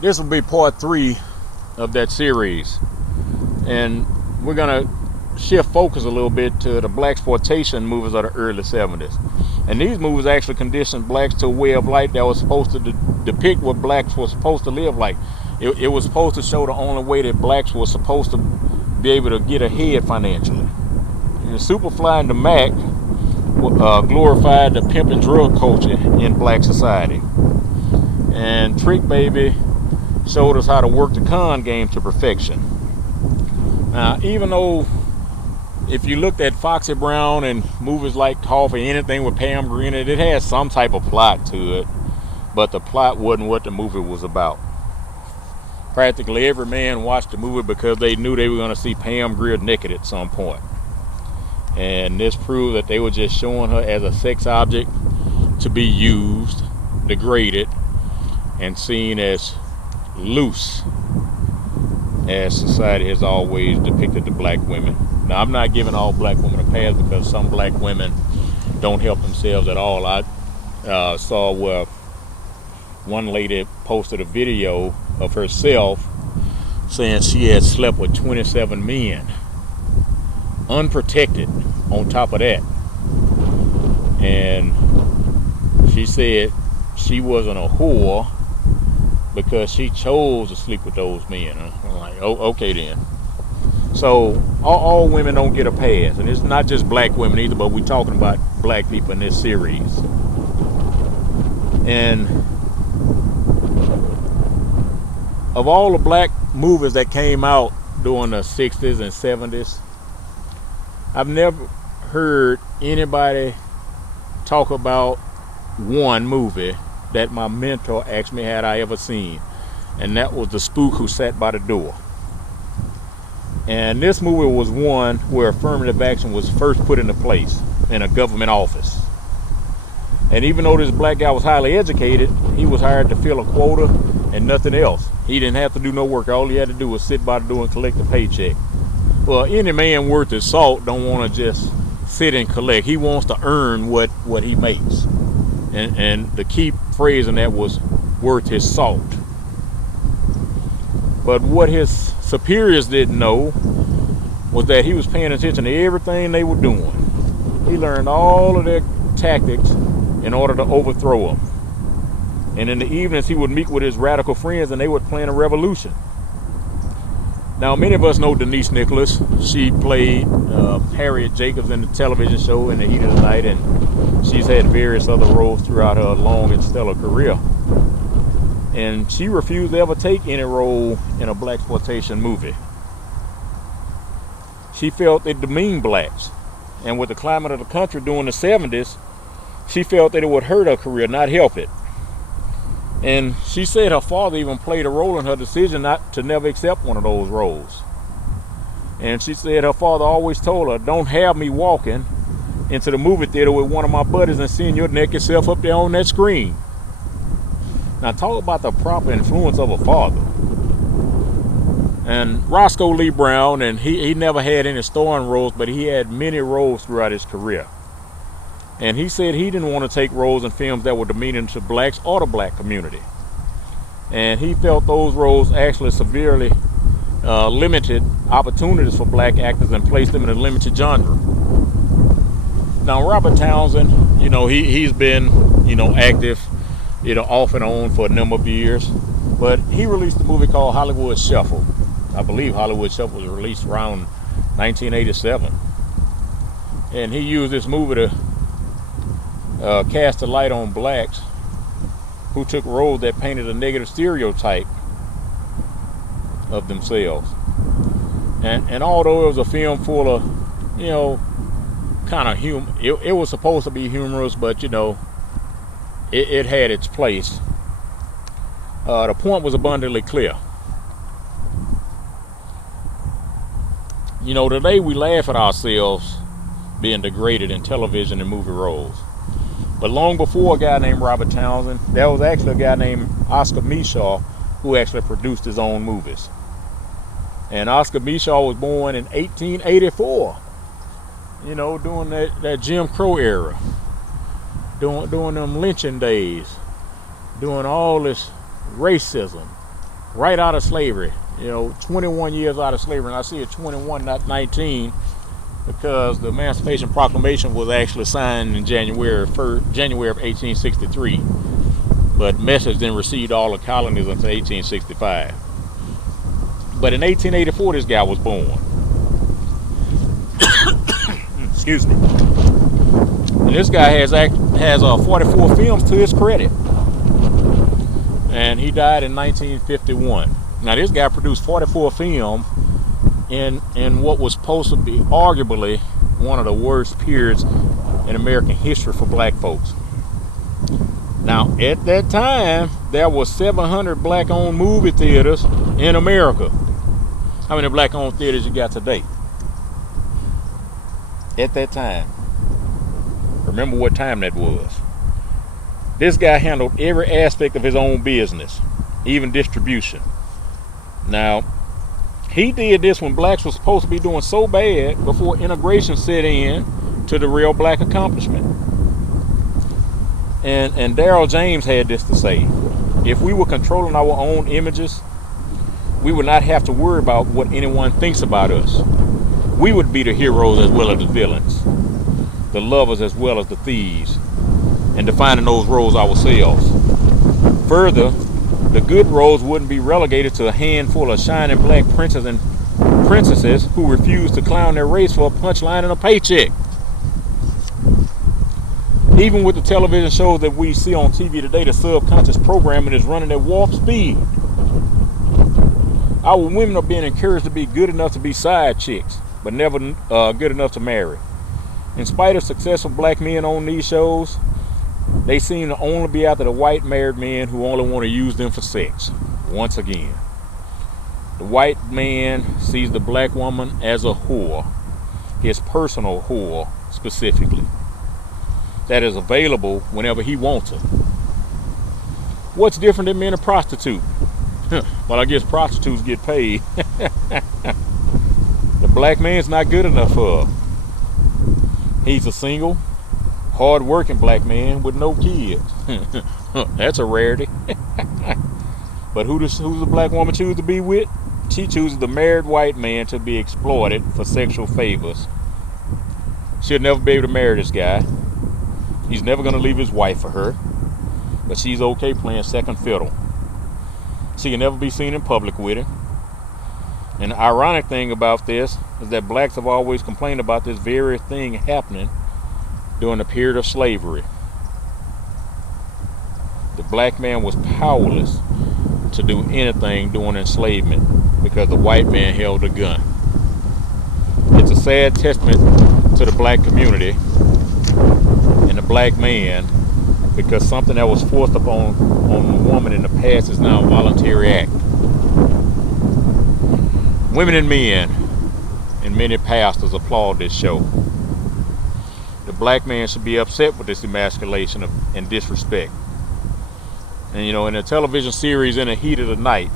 This will be part 3 of that series, and we're gonna shift focus a little bit to the black exploitation movies of the early 70s. And these movies actually conditioned blacks to a way of life that was supposed to depict what blacks were supposed to live like. It was supposed to show the only way that blacks were supposed to be able to get ahead financially. And Superfly and the Mack glorified the pimp and drug culture in black society. And Trick Baby showed us how to work the con game to perfection. Now, even though if you looked at Foxy Brown and movies like Coffee, anything with Pam Grier in it, it had some type of plot to it, but the plot wasn't what the movie was about. Practically every man watched the movie because they knew they were going to see Pam Grier naked at some point. And this proved that they were just showing her as a sex object to be used, degraded, and seen as loose, as society has always depicted the black women. Now, I'm not giving all black women a pass because some black women don't help themselves at all. I saw where one lady posted a video of herself saying she had slept with 27 men, unprotected on top of that. And she said she wasn't a whore because she chose to sleep with those men. I'm like, oh, okay then. So all women don't get a pass, and it's not just black women either, but we're talking about black people in this series. And of all the black movies that came out during the 60s and 70s, I've never heard anybody talk about one movie that my mentor asked me had I ever seen, and that was The Spook Who Sat by the Door. And this movie was one where affirmative action was first put into place in a government office. And even though this black guy was highly educated, he was hired to fill a quota and nothing else. He didn't have to do no work. All he had to do was sit by the door and collect a paycheck. Well, any man worth his salt don't want to just sit and collect. He wants to earn what he makes. And the key phrase in that was worth his salt. But what his superiors didn't know was that he was paying attention to everything they were doing. He learned all of their tactics in order to overthrow them. And in the evenings, he would meet with his radical friends and they would plan a revolution. Now, many of us know Denise Nicholas. She played Harriet Jacobs in the television show In the Heat of the Night, and she's had various other roles throughout her long and stellar career. And she refused to ever take any role in a blaxploitation movie. She felt it demeaned blacks. And with the climate of the country during the 70s, she felt that it would hurt her career, not help it. And she said her father even played a role in her decision not to never accept one of those roles. And she said her father always told her, don't have me walking into the movie theater with one of my buddies and seeing your naked self up there on that screen. Now talk about the proper influence of a father. And Roscoe Lee Brown, and he never had any starring roles, but he had many roles throughout his career. And he said he didn't want to take roles in films that were demeaning to blacks or the black community. And he felt those roles actually severely limited opportunities for black actors and placed them in a limited genre. Now Robert Townsend, he's been, active, off and on for a number of years. But he released a movie called Hollywood Shuffle. I believe Hollywood Shuffle was released around 1987. And he used this movie to cast a light on blacks who took roles that painted a negative stereotype of themselves. And although it was a film full of, kind of humor, it was supposed to be humorous, but it had its place. The point was abundantly clear. Today we laugh at ourselves being degraded in television and movie roles. But long before a guy named Robert Townsend, there was actually a guy named Oscar Micheaux who actually produced his own movies. And Oscar Micheaux was born in 1884, during that Jim Crow era, during them lynching days, doing all this racism, right out of slavery. 21 years out of slavery, and I see it 21, not 19, because the Emancipation Proclamation was actually signed in January of 1863, but message didn't receive all the colonies until 1865. But in 1884, this guy was born. Excuse me. And this guy has 44 films to his credit, and he died in 1951. Now, this guy produced 44 films in what was supposed to be arguably one of the worst periods in American history for black folks. Now, at that time, there were 700 black-owned movie theaters in America. How many black-owned theaters you got today? At that time. Remember what time that was. This guy handled every aspect of his own business, even distribution. Now, he did this when blacks were supposed to be doing so bad before integration set in to the real black accomplishment. And Darryl James had this to say: if we were controlling our own images, we would not have to worry about what anyone thinks about us. We would be the heroes as well as the villains, the lovers as well as the thieves, and defining those roles ourselves. Further, the good roles wouldn't be relegated to a handful of shining black princes and princesses who refuse to clown their race for a punchline and a paycheck. Even with the television shows that we see on TV today, the subconscious programming is running at warp speed. Our women are being encouraged to be good enough to be side chicks, but never good enough to marry. In spite of successful black men on these shows, they seem to only be after the white married men who only want to use them for sex. Once again, the white man sees the black woman as a whore, his personal whore specifically, that is available whenever he wants her. What's different than being a prostitute? Well, I guess prostitutes get paid. The black man's not good enough for her. He's a single, hard-working black man with no kids. That's a rarity. But who's the black woman choose to be with? She chooses the married white man to be exploited for sexual favors. She'll never be able to marry this guy. He's never going to leave his wife for her, but she's okay playing second fiddle. She can never be seen in public with him. And the ironic thing about this is that blacks have always complained about this very thing happening during the period of slavery. The black man was powerless to do anything during enslavement because the white man held a gun. It's a sad testament to the black community and the black man, because something that was forced upon a woman in the past is now a voluntary act. Women and men and many pastors applaud this show. The black man should be upset with this emasculation and disrespect. And in a television series In the Heat of the Night,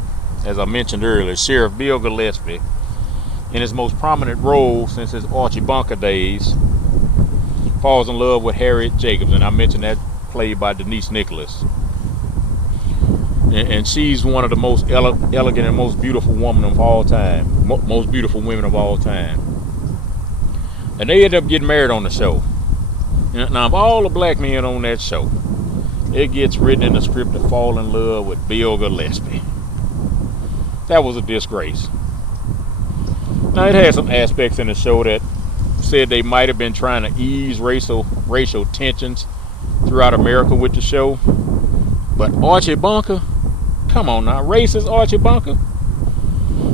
as I mentioned earlier, Sheriff Bill Gillespie, in his most prominent role since his Archie Bunker days, falls in love with Harriet Jacobs, and I mentioned that, played by Denise Nicholas. And she's one of the most elegant and most beautiful women of all time, most beautiful women of all time. And they end up getting married on the show. Now, of all the black men on that show, it gets written in the script to fall in love with Bill Gillespie. That was a disgrace. Now, it had some aspects in the show that said they might have been trying to ease racial tensions throughout America with the show. But Archie Bunker, come on now, racist Archie Bunker.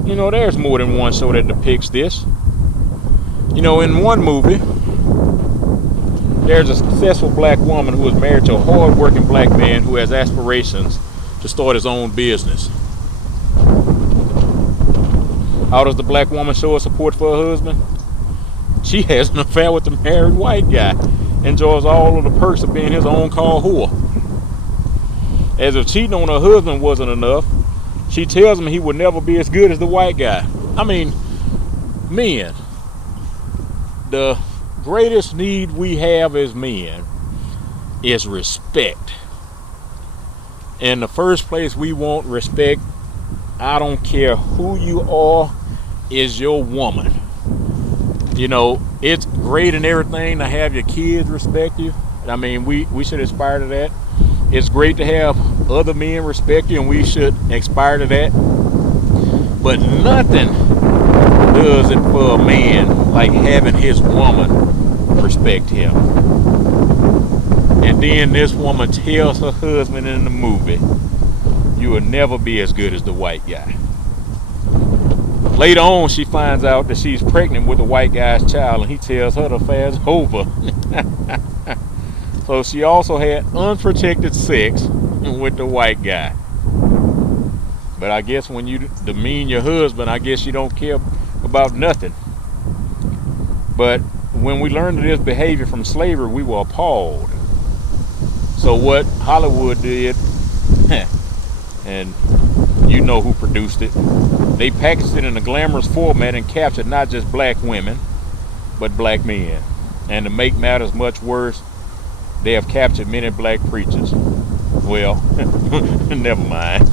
There's more than one show that depicts this. In one movie, there's a successful black woman who is married to a hard-working black man who has aspirations to start his own business. How does the black woman show her support for her husband? She has an affair with the married white guy, enjoys all of the perks of being his own called whore. As if cheating on her husband wasn't enough, she tells him he would never be as good as the white guy. I mean, men, the greatest need we have as men is respect. In the first place, we want respect I don't care who you are, is your woman. You know, it's great and everything to have your kids respect you. I mean, we should aspire to that. It's great to have other men respect you, and we should aspire to that. But nothing does it for a man like having his woman respect him. And then this woman tells her husband in the movie, you will never be as good as the white guy. Later on, she finds out that she's pregnant with the white guy's child, and he tells her the affair's over. So she also had unprotected sex with the white guy. But I guess when you demean your husband, I guess you don't care about nothing. But when we learned of this behavior from slavery, we were appalled. So what Hollywood did, and you know who produced it, they packaged it in a glamorous format and captured not just black women, but black men. And to make matters much worse, they have captured many black preachers. Well, never mind.